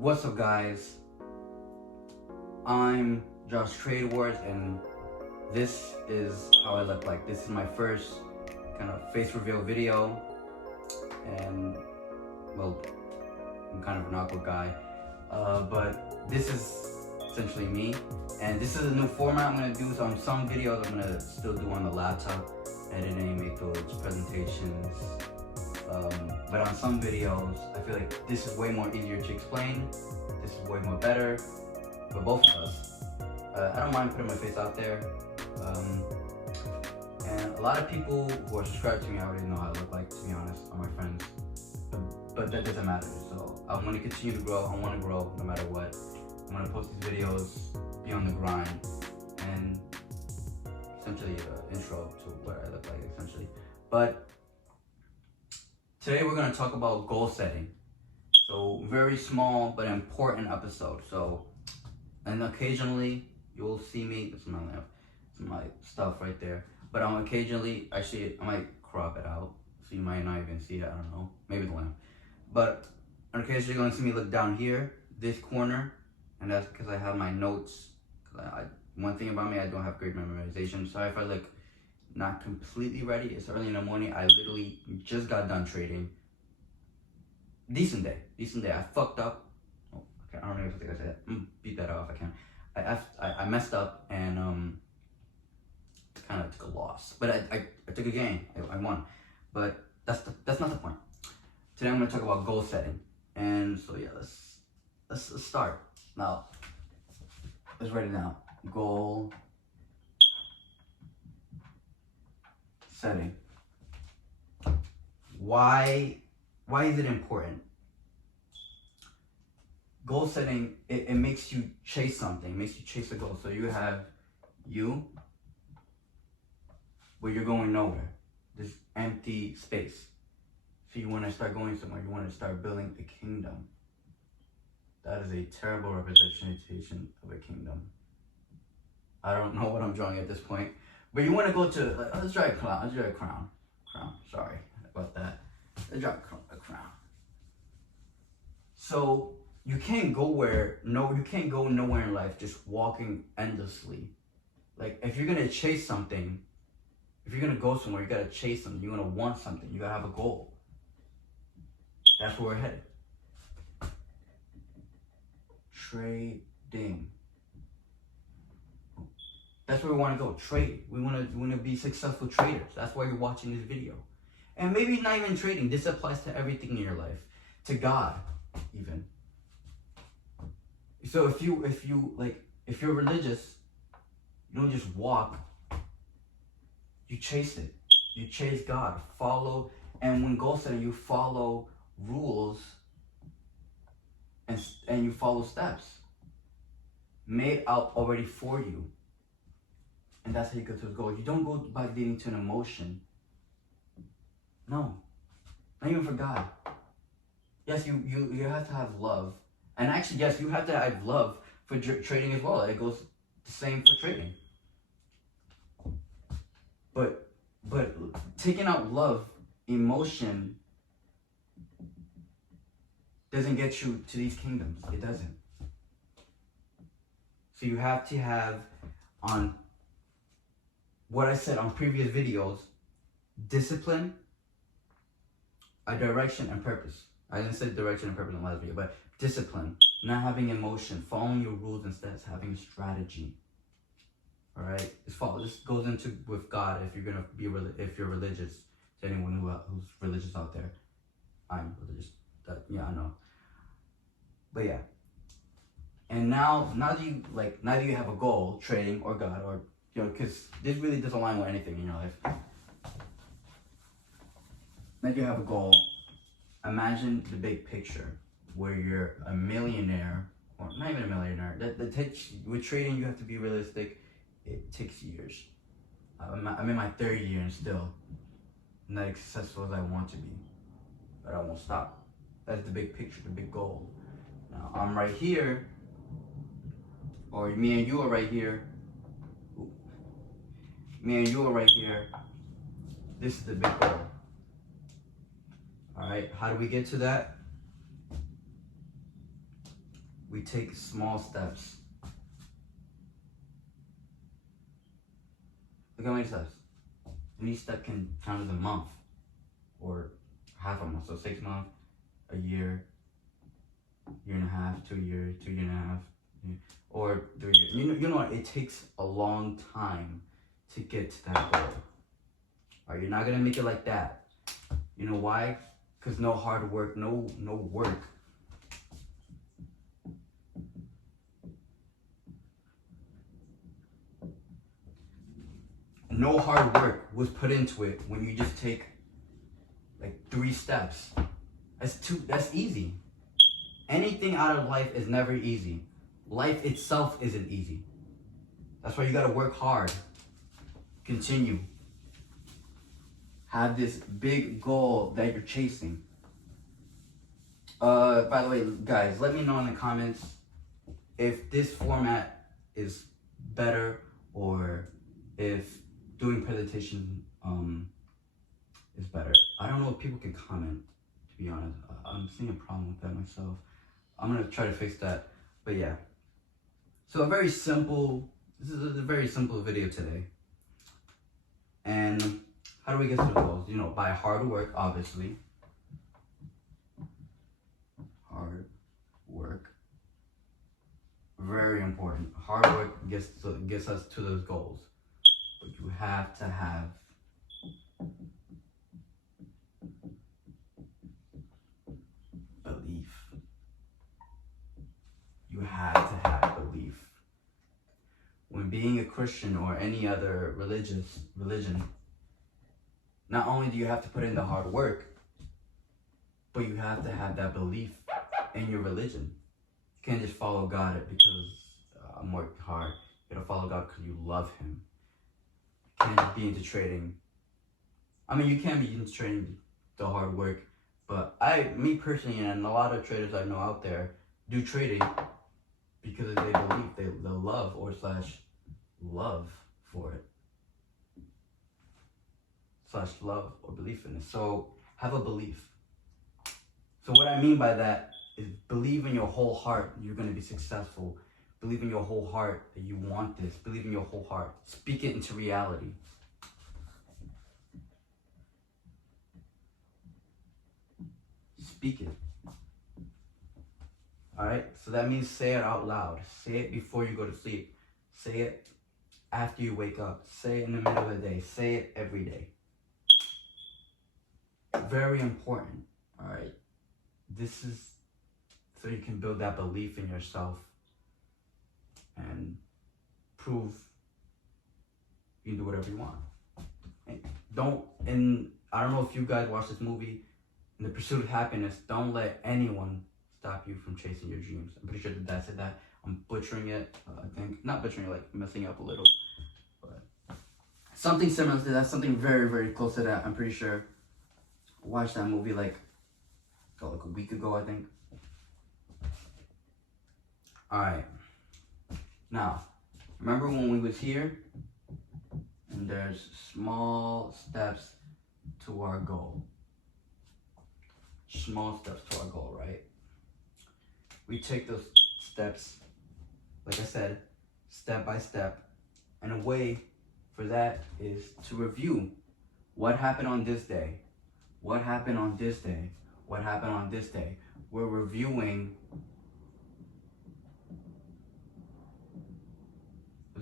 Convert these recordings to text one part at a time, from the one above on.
What's up, guys? I'm Josh Trade Wars, and this is how I look like. This is my first kind of face reveal video, and well, I'm kind of an awkward guy, but this is essentially me, and this is a new format I'm gonna do. So on some videos I'm gonna still do on the laptop, editing, make those presentations. But on some videos, I feel like this is way more easier to explain. This is way more better for both of us. I don't mind putting my face out there. And a lot of people who are subscribed to me already know how I look like, to be honest, are my friends. But that doesn't matter. So I want to continue to grow. I want to grow no matter what. I'm going to post these videos, be on the grind, and essentially an intro to what I look like, essentially. But today we're going to talk about goal setting. So very small but important episode. So, and occasionally you'll see me, this is my lamp, this is my stuff right there. But occasionally, actually I might crop it out, so you might not even see it, I don't know, maybe the lamp. But occasionally you're going to see me look down here, this corner, and that's because I have my notes. One thing about me, I don't have great memorization, so if I look not completely ready, it's early in the morning, I literally just got done trading. Decent day. I fucked up. Oh, okay, I don't know if I think I said that. Beat that off, I can. I messed up and kind of took a loss. But I took a gain. I won. But that's not the point. Today I'm going to talk about goal setting. And so yeah, let's start. Now, let's write it down. Goal setting. Why is it important? Goal setting, it makes you chase something, it makes you chase a goal. So you have you, but you're going nowhere. This empty space. So you want to start going somewhere, you want to start building a kingdom. That is a terrible representation of a kingdom. I don't know what I'm drawing at this point. But you want to go to, let's try a clown, let's try a crown. Sorry about that. Let's try a crown. So you can't go nowhere in life just walking endlessly. Like if you're gonna chase something, if you're gonna go somewhere, you gotta chase something, you're gonna want something, you gotta have a goal. That's where we're headed. Trading. That's where we want to go. Trade. We want to be successful traders. That's why you're watching this video. And maybe not even trading. This applies to everything in your life, to God, even. So if you're religious, you don't just walk. You chase it. You chase God. Follow. And when goal setting, you follow rules and you follow steps made out already for you. And that's how you get to the goal. You don't go by leading to an emotion. No. Not even for God. Yes, you have to have love. And actually, yes, you have to have love for trading as well. It goes the same for trading. But taking out love, emotion, doesn't get you to these kingdoms. It doesn't. So you have to have, on what I said on previous videos, discipline, a direction and purpose. I didn't say direction and purpose in the last video, but discipline, not having emotion, following your rules instead of having a strategy. All right, this goes into with God. If you're gonna be if you're religious, to anyone who's religious out there, I'm religious. Yeah, I know. But yeah, and now that you have a goal, trading or God, or because this really doesn't align with anything in your life. Now you have a goal. Imagine the big picture where you're a millionaire, or not even a millionaire. With trading, you have to be realistic. It takes years. I'm in my third year and still not as successful as I want to be, but I won't stop. That's the big picture, the big goal. Now I'm right here, or me and you are right here. Me and you are right here. This is the big goal. All right, how do we get to that? we take small steps. Look at how many steps. And each step can count as a month or half a month. So 6 months, a year, year and a half, 2 years, 2 years and a half, or 3 years. You know what? It takes a long time to get to that goal. All right, you're not gonna make it like that. You know why? Because no hard work, no work. No hard work was put into it when you just take like 3 steps. That's easy. Anything out of life is never easy. Life itself isn't easy. That's why you gotta work hard. Continue. Have this big goal that you're chasing. By the way, guys, let me know in the comments if this format is better or if doing presentation is better. I don't know if people can comment, to be honest. I'm seeing a problem with that myself. I'm gonna try to fix that, but yeah. So this is a very simple video today. And how do we get to the goals? You know, by hard work, obviously. Hard work. Very important. Hard work gets us to those goals. But you have to have belief. You have to have belief. When being a Christian or any other religion, not only do you have to put in the hard work, but you have to have that belief in your religion. You can't just follow God because I'm working hard. You gotta follow God because you love Him. You can't just be into trading. I mean, you can be into trading the hard work, but me personally, and a lot of traders I know out there do trading because they believe, they love or / love for it. / love or belief in it. So have a belief. So what I mean by that is believe in your whole heart you're going to be successful. Believe in your whole heart that you want this. Believe in your whole heart. Speak it into reality. Speak it. Alright? So that means say it out loud. Say it before you go to sleep. Say it after you wake up. Say it in the middle of the day. Say it every day. Very important. Alright? This is so you can build that belief in yourself and prove you can do whatever you want. And I don't know if you guys watch this movie, In the Pursuit of Happiness, don't let anyone stop you from chasing your dreams. I'm pretty sure that Dad said that. I'm butchering it, I think. Not butchering it, like messing up a little. But something similar to that, something very, very close to that, I'm pretty sure. Watched that movie like a week ago, I think. Alright. Now, remember when we was here? And there's small steps to our goal. Small steps to our goal, right? We take those steps, like I said, step by step. And a way for that is to review what happened on this day. What happened on this day? What happened on this day? We're reviewing.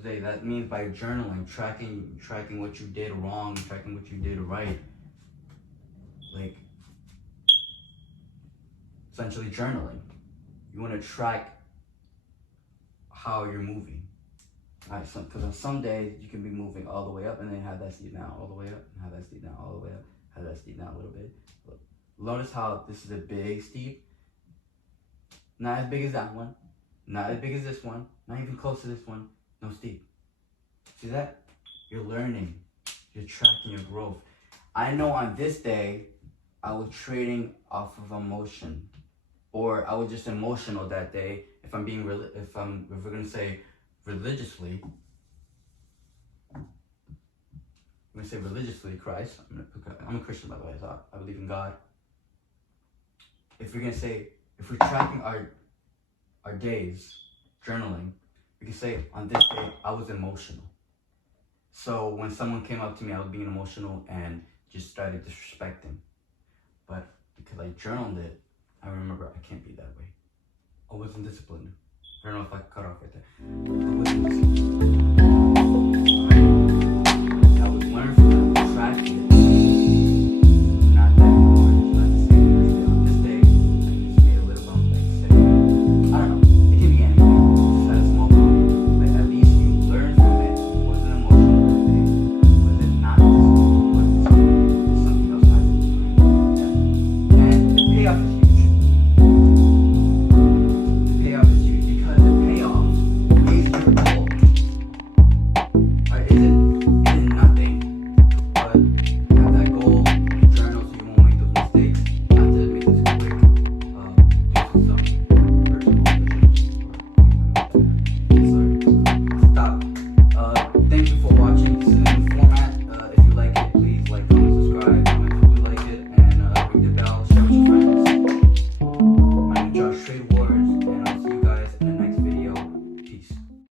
That means by journaling, tracking what you did wrong, tracking what you did right. Like, essentially journaling. You want to track how you're moving. Alright, because on some days you can be moving all the way up and then have that steep down all the way up, and have that steep down all the way up, have that steep down a little bit. Look, notice how this is a big steep. Not as big as that one. Not as big as this one. Not even close to this one. No steep. See that? You're learning. You're tracking your growth. I know on this day, I was trading off of emotion. Or I was just emotional that day. If we're gonna say religiously, Christ. I'm a Christian, by the way, so I believe in God. If we're tracking our our days, journaling, we can say on this day I was emotional. So when someone came up to me, I was being emotional and just started disrespecting. But because I journaled it, I remember I can't be that way. I wasn't disciplined. I don't know if I cut off right there. I wasn't disciplined. I was learning from that, track it,